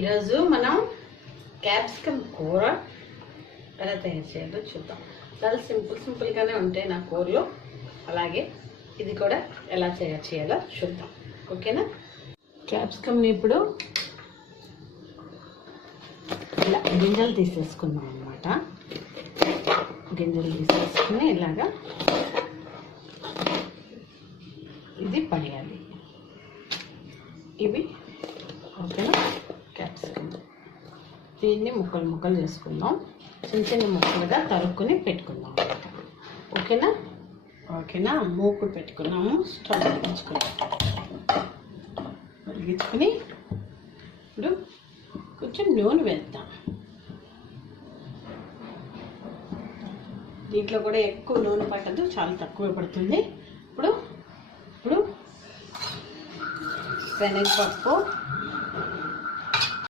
ఈరోజు మనం క్యాప్సికమ్ కూర ఎలా తయారు చేయాలో చూద్దాం. చాలా సింపుల్గానే ఉంటాయి నా కూరలో. అలాగే ఇది కూడా ఎలా తయారు చేయాలో చూద్దాం. ఓకేనా? క్యాప్సికమ్ని ఇప్పుడు ఇలా గింజలు తీసేసుకుందాం అన్నమాట. గింజలు తీసేసుకుని ఇలాగా ఇది పడేయాలి. ఇవి ఓకేనా? క్యాప్సికమ్ దీన్ని ముక్కలు చేసుకుందాం. చిన్న ముక్కలుగా తరుక్కుని పెట్టుకుందాం. ఓకేనా? మూకుడు పెట్టుకున్నాము. స్టవ్ వెలిగించుకుని ఇప్పుడు కొంచెం నూనె వేద్దాం. దీంట్లో కూడా ఎక్కువ నూనె పట్టదు, చాలా తక్కువ పడుతుంది. ఇప్పుడు శనగపప్పు,